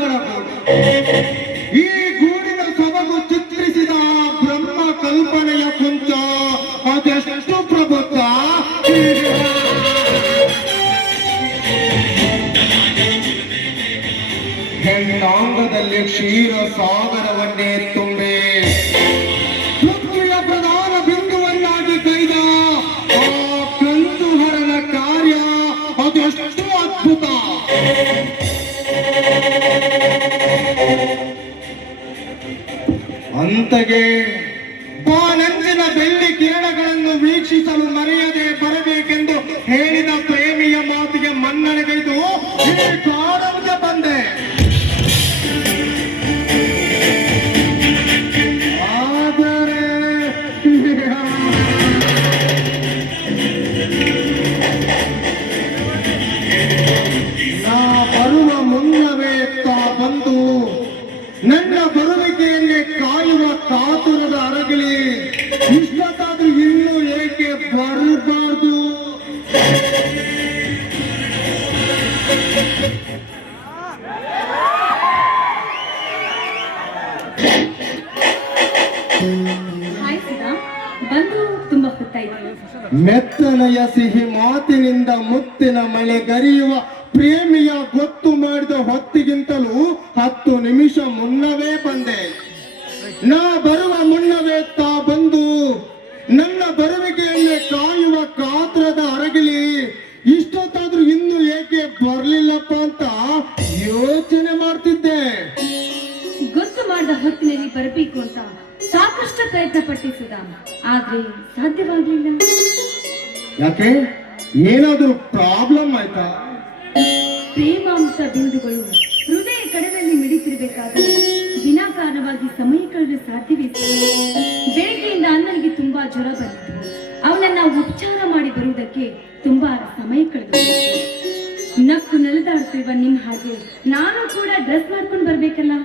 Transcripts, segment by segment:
ಕಿರಣಗಳ ಗೂಡು. ಈ ಗೂಡಿನ ಸೊಬಗು ಚಿತ್ರಿಸಿದ ಬ್ರಹ್ಮ ಕಲ್ಪನೆಯ ಕುಂಚ ಅದೆಷ್ಟು ಪ್ರಬುದ್ಧ. ಹೆಣ್ಣಾಂಗದಲ್ಲಿ ಕ್ಷೀರ ಸಾಗರವನ್ನೇ ತುಂಬೆ ಪೃಥ್ವಿಯ ಪ್ರಧಾನ ಬಿಂದುವನ್ನಾಗಿ ಕೈದ ಆ ಕಂದುಹರನ ಕಾರ್ಯ ಅದೆಷ್ಟು ಅದ್ಭುತ. ಅಂತಗೆ ಬಾನಂಚಿನ ಬೆಳ್ಳಿ ಕಿರಣಗಳನ್ನು ವೀಕ್ಷಿಸಲು ಮರೆಯದೆ ಬರಬೇಕೆಂದು ಹೇಳಿದ ಪ್ರೇಮಿಯ ಮಾತಿಗೆ ಮನ್ನಣೆಗೈದು ಈ ಕಾರಣಕ್ಕೆ ಬಂದೆ. ಆದರೆ ನಾ ಬರುವ ಮುನ್ನವೇ ತಾ ಬಂದು ನನ್ನ ಬರುವಿಕೆಯನ್ನೇ ಕಾಯುವ ಕಾತುರದ ಅರಗಲಿ ಇಷ್ಟತ್ತಾದ್ರೂ ಇನ್ನೂ ಏಕೆ ಬರಬಾರ್ದು. ಮೆತ್ತನೆಯ ಸಿಹಿ ಮಾತಿನಿಂದ ಮುತ್ತಿನ ಮಳೆ ಗರಿಯುವ ಪ್ರೇಮಿಯ ಗೊತ್ತು ಮಾಡಿದ ಹೊತ್ತಿಗಿಂತಲೂ 10 ನಿಮಿಷ ಮುನ್ನವೇ ಬಂದೆ. ನಾ ಬರುವ ಮುನ್ನವೇ ತಾ ಬಂದು ನನ್ನ ಬರುವಿಕೆಯನ್ನೇ ಕಾಯುವ ಕಾತ್ರದ ಅರಗಿಲಿ ಇಷ್ಟೊತ್ತಾದ್ರೂ ಇನ್ನು ಏಕೆ ಬರ್ಲಿಲ್ಲಪ್ಪ ಅಂತ ಯೋಚನೆ ಮಾಡ್ತಿದ್ದೆ. ಗೊತ್ತು ಮಾಡಿದ ಹೊತ್ತಿನಲ್ಲಿ ಬರಬೇಕು ಅಂತ ಸಾಕಷ್ಟು ಪ್ರಯತ್ನ ಪಟ್ಟಿಸಿದ, ಆದ್ರೆ ಸಾಧ್ಯವಾಗಲಿಲ್ಲ. ಯಾಕೆ? ಏನಾದ್ರೂ ಪ್ರಾಬ್ಲಮ್ ಆಯ್ತಾ? ಪ್ರೇಮಾಂಶ ಬಿಂದುಗಳು ಹೃದಯ ಕಡೆಯಲ್ಲಿ ಮಿಡಿತಿರ್ಬೇಕಾದ್ರೆ ವಿನಾಕಾರಣವಾಗಿ ಸಮಯ ಕಳೆದು ಸಾಧ್ಯವೇ? ಬೆಳಗ್ಗೆಯಿಂದ ಅಣ್ಣನಿಗೆ ತುಂಬಾ ಜ್ವರ ಬಂದಿತ್ತು. ಅವನನ್ನ ಉಪಚಾರ ಮಾಡಿ ಬರುವುದಕ್ಕೆ ತುಂಬಾ ಸಮಯ ಕಳೆದು ನಕ್ಕು ನೆಲೆದಾಡ್ತಿರುವ ನಿಮ್ ಹಾಗೆ ನಾನು ಕೂಡ ಡ್ರೆಸ್ ಮಾಡ್ಕೊಂಡು ಬರ್ಬೇಕಲ್ಲ.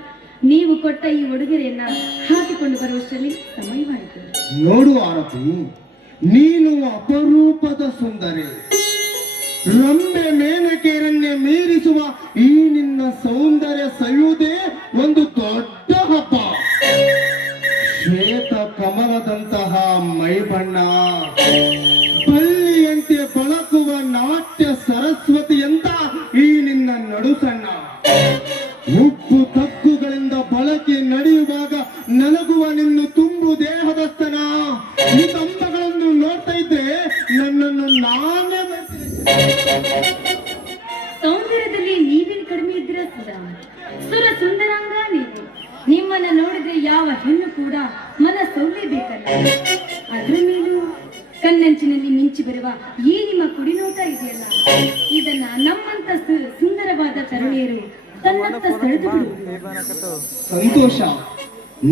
ನೀವು ಕೊಟ್ಟ ಈ ಉಡುಗೊರೆಯನ್ನ ಹಾಕಿಕೊಂಡು ಬರುವಷ್ಟರಲ್ಲಿ ಸಮಯವಾಯಿತು. ನೋಡು ಆರತಿ, ನೀನು ಅಪರೂಪದ ಸುಂದರಿ. ರಂಬೆ ಮೇನಕೆಯರನ್ನೇ ಮೀರಿಸುವ ಈ ನಿನ್ನ ಸೌಂದರ್ಯ ಸವಿಯುವುದೇ ಒಂದು ದೊಡ್ಡ ಹಬ್ಬ. ಶ್ವೇತ ಕಮಲದಂತಹ ಮೈಬಣ್ಣ, ಬಳ್ಳಿಯಂತೆ ಬಳಕುವ ನಾಟ್ಯ ಸರಸ್ವತಿಯಂತ ಈ ನಿನ್ನ ನಡುಸಣ್ಣ, ಉಪ್ಪು ತಗ್ಗುಗಳಿಂದ ಬಳಕೆ ನಡೆಯುವಾಗ ನನಗುವ ನಿನ್ನ ತುಂಬು ದೇಹದ ಸ್ತನ, ಈ ಕಂಬಗಳನ್ನು ನೋಡ್ತಾ ಇದ್ರೆ ನನ್ನನ್ನು ನಾನೇ ಸೌಂದರ್ಯದಲ್ಲಿ ನೀವೇನು ಕಡಿಮೆ ಇದ್ದೀರ ಸುಧಾ? ಸುರ ಸುಂದರಾಂಗ ನೀವು. ನಿಮ್ಮನ್ನ ನೋಡಿದ್ರೆ ಯಾವ ಹೆಣ್ಣು ಕೂಡ ಮನ ಸೌಲೇಬೇಕಲ್ಲ. ಅದ್ರ ಮೇಲೂ ಕಣ್ಣಂಚಿನಲ್ಲಿ ಮಿಂಚಿ ಬರುವ ಈ ನಿಮ್ಮ ಕುಡಿನೋಟ ಇದೆಯಲ್ಲ, ಇದನ್ನ ನಮ್ಮಂತ ಸುಂದರವಾದ ತರುಣಿಯರು ತನ್ನತ್ತ ಸೆಳೆದು ಬಿಡುವುದು. ಸಂತೋಷ.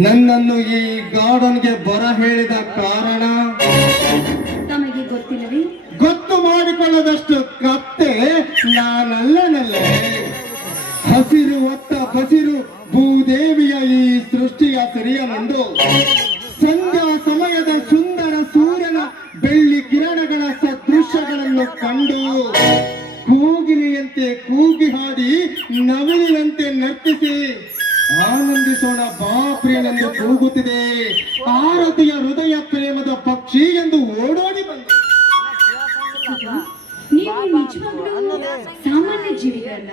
ನನ್ನನ್ನು ಈ ಗಾರ್ಡನ್ಗೆ ಬರ ಹೇಳಿದ ಕಾರಣ ತಮಗೆ ಗೊತ್ತಿಲ್ಲವೇ? ಗೊತ್ತು ಮಾಡಿಕೊಳ್ಳದಷ್ಟು ಕತ್ತೆ ನಾನಲ್ಲನಲ್ಲೇ. ಹಸಿರು ಒತ್ತ ಹಸಿರು ಭೂದೇವಿಯ ಈ ಸೃಷ್ಟಿಯ ಸಿರಿಯ ಮುಂದು ಸಂಧ್ಯಾ ಸಮಯದ ಸುಂದರ ಸೂರ್ಯನ ಬೆಳ್ಳಿ ಕಿರಣಗಳ ಸದೃಶ್ಯಗಳನ್ನು ಕಂಡು ಕೂಗಿಲಿಯಂತೆ ಕೂಗಿ ಹಾಡಿ ನವಿಲಿನಂತೆ ನರ್ತಿಸಿ ಆನಂದಿಸೋಣ ಬಾಪ್ರಿಯನೆಂದು ಕೂಗುತ್ತಿದೆ. ಆರತಿಯ ಹೃದಯ ಪ್ರೇಮದ ಪಕ್ಷಿ ಎಂದು ಓಡೋಡಿ ಬಂದು. ನೀವು ನಿಜವಾಗ್ಲೂ ಸಾಮಾನ್ಯ ಜೀವಿಗಳಲ್ಲ.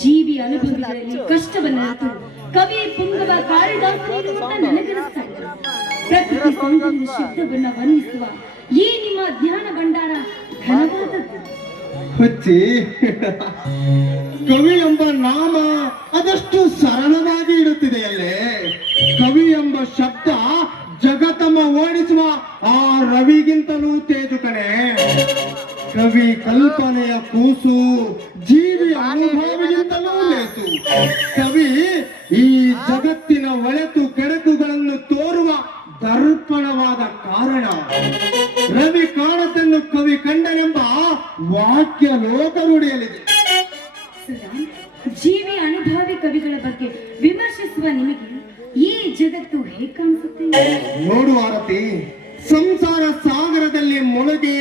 ಜೀವಿ ಅನುಭವಗಳಲ್ಲಿ ಕಷ್ಟವನ್ನಂತೂ ಕವಿ ಪುಂಗವ ಕಾಳಿದಾಸರು ನನಗನಿಸ್ತಾ ಇದೆ. ಪ್ರಕೃತಿ ಸೌಂದರ್ಯದ ಶಬ್ದವನ್ನ ವರ್ಣಿಸುವ ಈ ನಿಮ್ಮ ಜ್ಞಾನ ಭಂಡಾರ ಘನವಾದದ್ದು. ಹುಚ್ಚಿ, ಕವಿ ಎಂಬ ನಾಮ ಅದಷ್ಟು ಸರಳವಾಗಿ ಇರುತ್ತಿದೆಯಲ್ಲೇ. ಕವಿ ಎಂಬ ಶಬ್ದ ಜಗತ್ತಮ್ಮ ಓಡಿಸುವ ಆ ರವಿಗಿಂತಲೂ ತೇಜು ಕಣೆ. ಕವಿ ಕಲ್ಪನೆಯ ಕೂಸು, ಜೀವಿ ಅನುಭವಗಿಂತಲೂ ಲೇಸು. ಕವಿ ಈ ಜಗತ್ತಿನ ಒಳೆತು ಕೆಡಕುಗಳನ್ನು ತೋರುವ ದರ್ಪಣವಾದ ಕಾರಣ. ರವಿ ಕಾಣತನ್ನು ಕವಿ ಕಂಡನೆಂಬ ವಾಕ್ಯ ಲೋಕ ರೂಢಿಯಲ್ಲಿದೆ. ಜೀವಿ ಅನುಭವಿ ಕವಿಗಳ ಬಗ್ಗೆ ವಿಮರ್ಶಿಸುವ ನಿಮಗೆ ಈ ಜಗತ್ತು ಹೇಗೆ ಕಾಣಿಸುತ್ತೆ? ನೋಡು ಆರತಿ, ಸಂಸಾರ ಸಾಗರದಲ್ಲಿ ಮುಳುಗಿ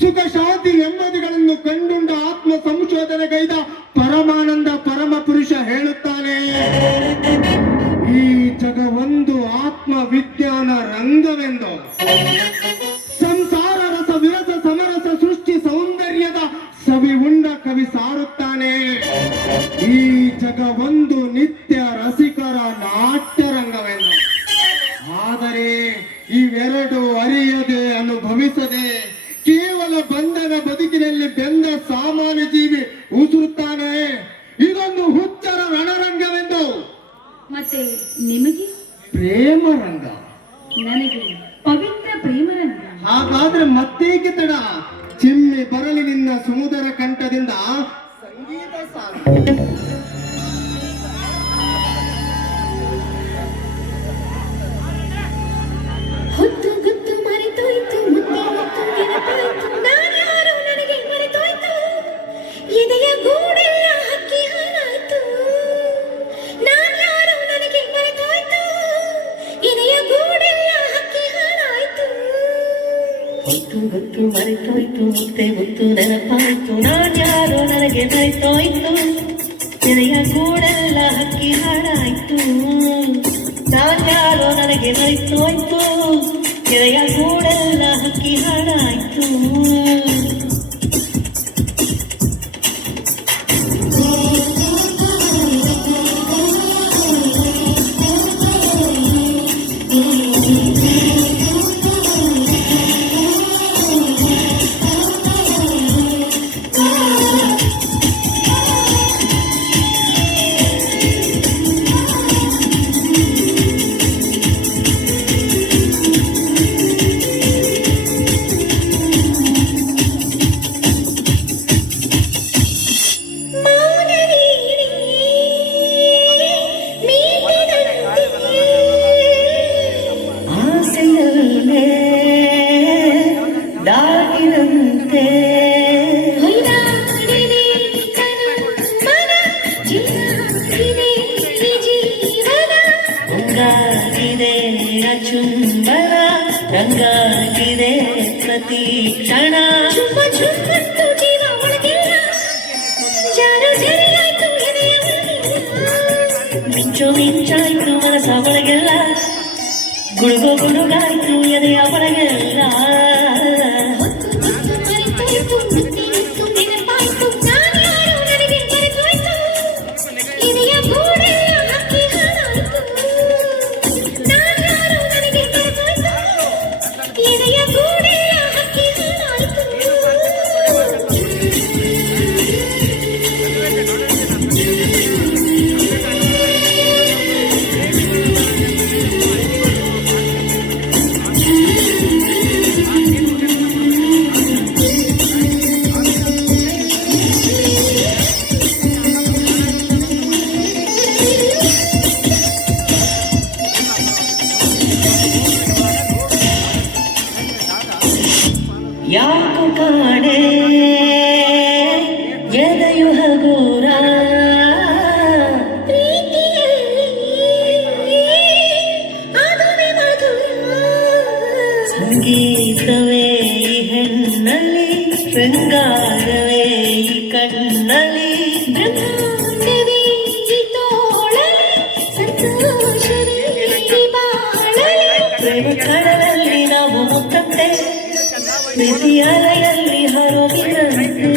ಸುಖ ಶಾಂತಿ ನೆಮ್ಮದಿಗಳನ್ನು ಕಂಡುಂಡ ಆತ್ಮ ಸಂಶೋಧನೆಗೈದ ಪರಮಾನಂದ ಪರಮ ಪುರುಷ ಹೇಳುತ್ತಾನೆ, ಈ ಜಗವೊಂದು ಆತ್ಮ ವಿಜ್ಞಾನ ರಂಗವೆಂದು. ಸಂಸಾರ ರಸ ವಿರಸ ಸಮರಸ ಸೃಷ್ಟಿ ಸೌಂದರ್ಯದ ಸವಿ ಉಂಡ ಕವಿ ಸಾರುತ್ತಾನೆ, ಈ ಜಗವೊಂದು ನಿತ್ಯ ರಸಿಕರ ನಾಟ್ಯ ರಂಗವೆಂದು. ಆದರೆ ಇವೆರಡು ಅರಿಯದೆ ಅನುಭವಿಸದೆ ಕೇವಲ ಬಂಧನ ಬದುಕಿನಲ್ಲಿ ಬೆಂದ ಸಾಮಾನ್ಯ ಜೀವಿ ಉಸುರುತ್ತಾನೆ, ಇದೊಂದು ಹುಚ್ಚರ ರಣರಂಗವೆಂದು. ಮತ್ತೆ ನಿಮಗೆ ಪ್ರೇಮರಂಗ, ನನಗೆ ಪವಿತ್ರ ಪ್ರೇಮರಂಗ. ಹಾಗಾದ್ರೆ ಮತ್ತೇಕೆ ತಡ, ಚಿಮ್ಮಿ ಬರಲಿ ನಿನ್ನ ಸುಮಧುರ ಕಂಠದಿಂದ ಸಂಗೀತ ಸಾಂಗ್. ಹೊತ್ತು ಗೊತ್ತು ಮರೆತೋಯ್ತು, ಮುತ್ತೆ ಮುತ್ತು ನೆನಪಾಯ್ತು, ನಾನ್ಯಾರು ನನಗೆ ಮರೆತೋಯ್ತು, ಎದೆಯ ಗೂಡೆಲ್ಲ ಹಕ್ಕಿ ಹಾರಾಯ್ತು, ನಾನ್ಯಾರು ನನಗೆ ಮರೆತೋಯ್ತು, ಎದೆಯ ಗೂಡೆಲ್ಲ ಹಕ್ಕಿ ಹಾರಾಯ್ತು. ಹೊತ್ತು ಗೊತ್ತು ಮರೆತೋಯ್ತು, ಮುತ್ತೆ ಮುತ್ತು ನೆನಪಾಯ್ತು, ನಾನ್ಯಾರೋ ನನಗೆ ಮರೆತೋಯ್ತು, ಎದೆಯ ಗೂಡೆಲ್ಲ ಹಕ್ಕಿ ಹಾಡಾಯ್ತು, ನಾನ್ಯಾರೋ ನನಗೆ ಮರೆತೋಯ್ತು, ಎದೆಯ ಗೂಡೆಲ್ಲ ಹಕ್ಕಿ ಹಾಡಾಯ್ತು. ಆಸೆಯಲ್ಲೇ ದಾಟಿದಂತೆ ರಂಗಾಗಿದೆ ಅಚುಂಬನ, ರಂಗಾಗಿದೆ ಪ್ರತಿ ಕ್ಷಣ, ಮಿಂಚು ಮಿಂಚಾಯ್ತು ಮನಸ ಒಳಗೆಲ್ಲ, ಗುಡುಗು ಗುಡುಗಾಯ್ತು ಎದೆಯ ಒಳಗೆಲ್ಲ. ಯಾಕು ಕಾಣೆ ಎದೆಯು ಹಗುರ, ಸಂಗೀತವೇ ಈ ಹೆಣ್ಣಲ್ಲಿ, ಶೃಂಗಾರವೇ ಈ ಕಣ್ಣಲ್ಲಿ, ಬ್ರಹ್ಮಾಂಡವೇ ಈ ತೋಳಲಿ, ಸಂತೋಷವೇ ಈ ಬಾಳಲಿ. ಪ್ರೇಮ ಕಡಲಲ್ಲಿ ನಾವು ಮುತ್ತಂತೆ, ಪ್ರೀತಿ ಅಲೆಯಲ್ಲಿ ಹರವಿದಂತೆ,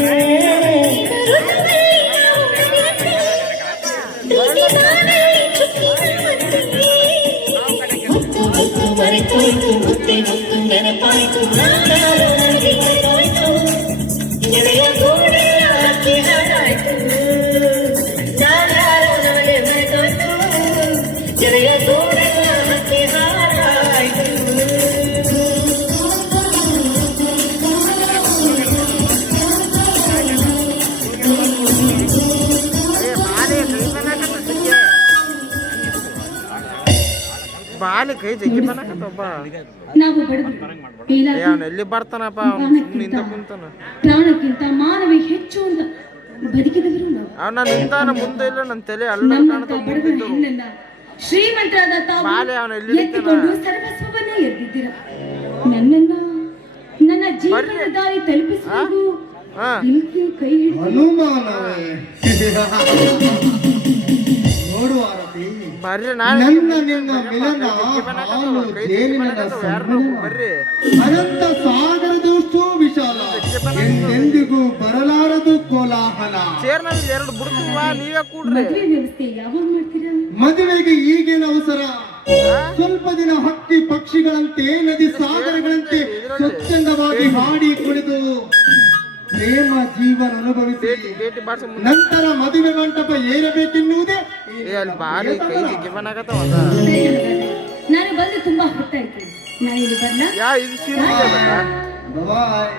ಮುತ್ತು ಮುತ್ತು ಮರೆತೋಯ್ತು, ಮುತ್ತೆ ಮುತ್ತು ನೆನಪಾಯ್ತು, ನಾನ್ಯಾರೋ ನನಗೆ ಮರೆತೋಯ್ತು, ಎದೆಯ ಗೂಡೆಲ್ಲ ಹಕ್ಕಿ ಹಾಡಾಯ್ತು, ನಾನ್ಯಾರೋ ನನಗೆ ಮರೆತೋಯ್ತು, ಎದೆಯ ಗೂಡೆಲ್ಲ ಹಕ್ಕಿ ಹಾಡಾಯ್ತು. ಬಾಲಿ ಕೈ ಜಗ್ಗಿ ಬನ್ನಕತ್ತಪ್ಪ, ನಾವು ಬಡವರು ಎಲ್ಲಿ ಬರ್ತಾನಪ್ಪ ನಿಂತ ಕುಂತಾನ, ಪ್ರಾಣಕ್ಕಿಂತ ಮಾನವೇ ಹೆಚ್ಚು ಅಂತ ಬದುಕಿದವರು ನಾವು. ಅವನ ನಿಂತಾನ ಮುಂದೆ ಇಲ್ಲ, ನನ್ನ ತಲೆ ಅಲ್ಲ ನಮ್ಮಂತ ಬಡವರ ಹೆಣ್ಣನ್ನ ಶ್ರೀಮಂತರಾದ ತಾವು ಬಾಲೆ ಅವನ ಎಲ್ಲಿ ಎತ್ತಿಕೊಂಡು ಸರ್ವಸ್ವವನ್ನೇ ಎದ್ದಿದ್ದೀರ. ನನ್ನನ್ನ ನನ್ನ ನನ್ನ ಜೀವನದ ದಾರಿ ತಲುಪಿಸುವುದು ಹಾ ನಿಮ್ಗೆ ಕೈ ಹಿಡಿದು ಅನುಮಾನವೇ ನೋಡು ಆರತಿ, ಬರ್ರಿ ನಾನು ನನ್ನ ನಿನ್ನ ಮಿಲನ ಹಾಲು ಜೇನಿನ ಸಮ್ಮಿಲನ. ಬರ್ರಿ ಅನಂತ ಸಾಗರದಷ್ಟು ವಿಶಾಲ, ಎಂದೆಂದಿಗೂ ಬರಲಾರದು ಕೋಲಾಹಲ. ಚೇರ್ನಲ್ಲಿ ಎರಡು ಬಿಡ್ತೀವ ನೀವೇ ಕೂಡ್ರಿ. ಮದುವೆ ವ್ಯವಸ್ಥೆ ಯಾವಾಗ ಮಾಡ್ತೀರಾ? ಮದುವೆಗೆ ಈಗೇನು ಅವಸರ? ಸ್ವಲ್ಪ ದಿನ ಹಕ್ಕಿ ಪಕ್ಷಿಗಳಂತೆ ನದಿ ಸಾಗರಗಳಂತೆ ಸ್ವಚ್ಛಂದವಾಗಿ ಹಾಡಿ ಕುಳಿತು ಪ್ರೇಮ ಜೀವನ ಅನುಭವಿಸಿ ಬೇಟಿ ಬಾಡ್ಸ ಮುಂದೆ ನಂತರ ಮದುವೆ ಮಂಟಪ ಏರಬೇಕೆನ್ನುವುದೇ ಏ ಅಲ್ಲಿ ಬಾರಿ ಕೈ ಜಿಗಿಬನಾಗತ್ತವ. ಸರಿ ಹಾಗಾದ್ರೆ. ನಾನು ಬಂದು ತುಂಬಾ ಹೊತ್ತಾಯ್ತು. ನಾನು ಇಲ್ಲಿ ಬರ್ಲಾ? ಯಾ ಇದು ಸೀರೆ ಬಾಯ್.